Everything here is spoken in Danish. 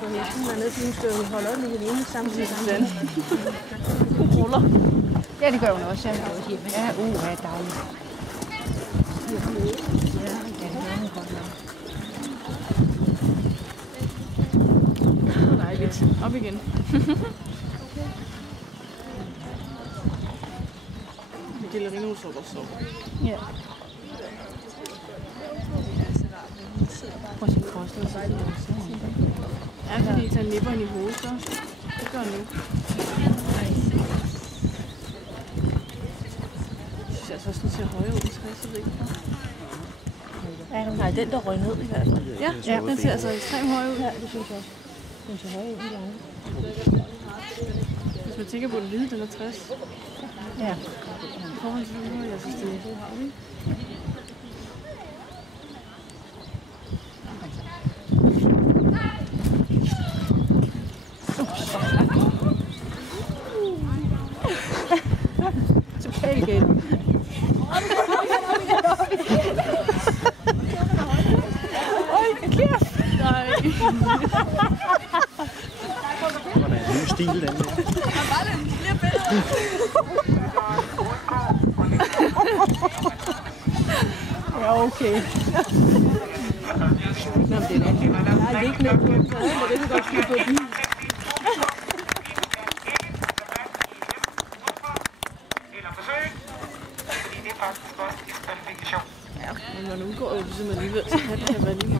for hesten. Man er nødt til at holde øje med hinanden samtidig. Hun ruller. Ja, det gør hun også. Ja, ja, dejligt. Ja, det gør hun godt nok. Dejligt. Op igen. Miguelerino sover så. Ja. Prøv at se koster. Ja, fordi I tager nipperen i hovedet, så. Det gør han nu. Jeg synes altså også, den ser højere ud i 60, jeg ved ikke. Nej, den der røg ned i hvert fald. Ja, den ser altså ekstremt høj ud. Ja, det synes jeg også. Den ser højere ud i lange. Hvis man tænker på den hvide, den er 60. Ja. Forhold til den her, jeg synes, det er okay. Tilbage igen. Oj, kæft! Nej. Det var da en ny stil, den der. Var det en flere billeder? Ja, okay. Nå, men det er nok. Jeg er ikke med på den, så det kan godt blive på bilen.